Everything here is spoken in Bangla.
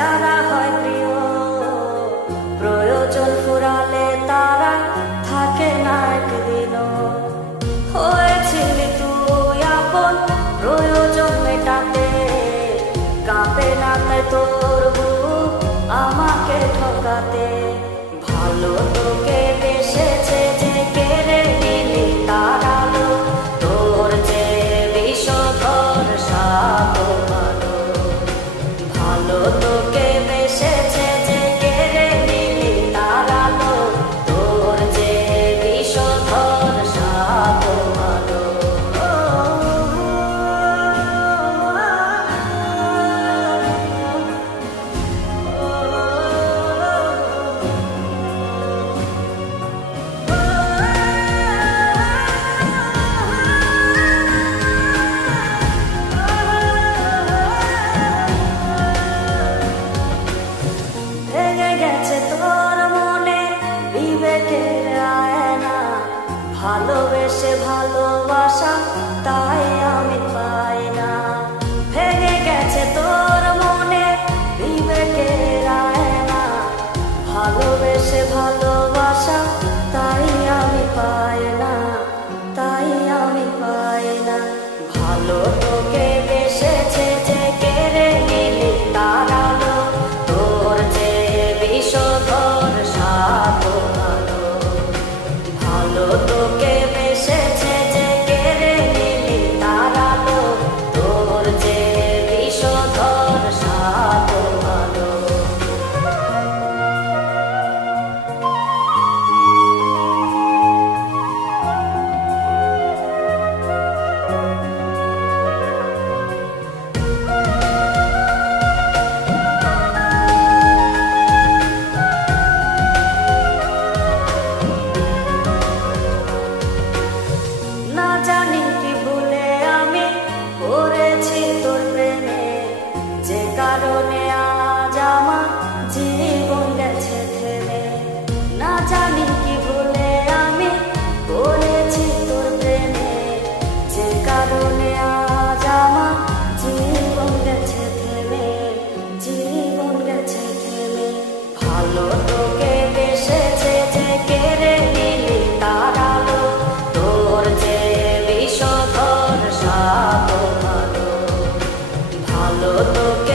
যারা হয় প্রিয়, প্রয়োজন ফুরালে তারা থাকে না একদিনও। হয়েছিলি তুই আপন প্রয়োজন মেটাতে, কাঁপে না তাই তোর বুক আমাকে ঠকাতে। ভালো তোকে বেসেছে যে কেড়ে নিলি তার আলো, তোর যে বিষধর সাপ ভালো। ভালো তোকে বেসেছে যে কেড়ে নিলি তার আলো, তোর যে বিষধর সাপ ভালো। ভেঙে গেছে তোর মনে বিবেকের আয়না, ভালোবেসে ভালোবাসা তাই আমি পাই না। ভেঙে গেছে তোর মনে বিবেকের আয়না, ভালোবেসে ভালোবাসা তাই আমি পাই না, তাই আমি পাই না। ভালো তোকে বেসেছে যে কেড়ে নিলি তার আলো, তোর যে বিষধর সাপ ভালো। ভালো তোকে বেসেছে যে কেড়ে নিলি তার আলো, তোর যে বিষধর সাপ ভালো। না জানি কি ভুলে আমি পড়েছি তোর প্রেমে, যে কারণে আজ আমার জীবন গেছে থেমে। না জানি কি ভুলে আমি পড়েছি তোর প্রেমে, যে কারণে আজ আমার জীবন গেছে থেমে, জীবন গেছে থেমে। ভালো তোকে বেসেছে যে কেড়ে নিলি তার আলো, তোর যে বিষধর সাপ ভালো। ভালো তোকে